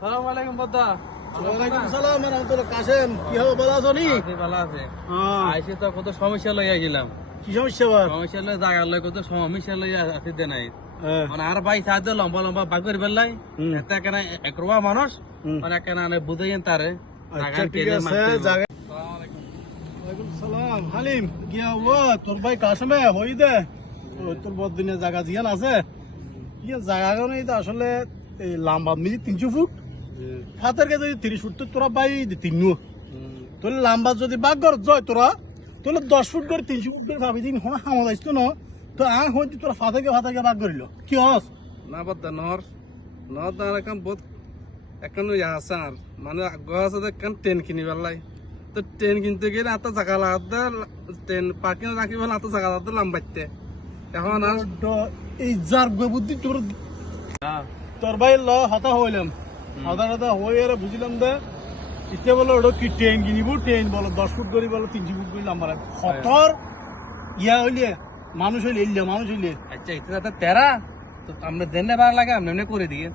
আসসালামু আলাইকুম বদ্দা। ওয়ালাইকুম সালাম রাহমাতুল্লাহ। কাসেম কি হবে, ভালো আছো নি? আপনি ভালো আছে? হ্যাঁ। আইসে তো কত সমস্যা লইয়া গেলাম। কি সমস্যা আবার? সমস্যা লই জায়গা লই কত সমস্যা লইয়া আছে দে নাই। হ্যাঁ। মানে আর ভাই সাহায্য লম্বা লম্বা বাগ করে বেলাই। হুম। এতে কেন একরবা মানুষ হুম। মানে কেন আনে বুঝাইন তারে। আচ্ছা ঠিক আছে জায়গা। ওয়ালাইকুম সালাম হালিম কি হবে তোর ভাই কাসেমে হই দে ওই তোর বদিনে জায়গা জিয়ান আছে কি জায়গা কারণে এটা আসলে এই লম্বা মিলি 300 ফুট ফাতের কে যদি 30 ফুট তো তোরা ভাই তিনু তোর লম্বা যদি বাগ কর জয় তোরা তোলে 10 ফুট করে 300 ফুট করে ভাবি দিন হনা হামা যাইতো না তো আর হইতে তোরা ফাতেকে বাগ করিল কি হস না বদ্দা নর নর দাঁড় এখন বহুত এখন আসার মানে আগ্রহ আছে এখন ট্রেন কিনি বেলাই তো ট্রেন কিনতে গেলে এত জায়গা লাগাতে ট্রেন পার্কিং রাখিব এত জায়গা লাগাতে লাম্বাইতে এখন আর এই যার বুদ্ধি তোর তোর ভাই ল হতা হইলাম হতা হয়ে আর বুঝলাম দে ইচ্ছে বলো ওটা কি ট্রেন কিনিব ট্রেন বলো 10 ফুট করি বলো 300 ফুট করি নাম্বার হতর ইয়া হইলে মানুষ হইলে মানুষ হইলে আচ্ছা ইতে তেরা তো আমরা দেনে বার লাগে আমরা এমনি করে দিয়ে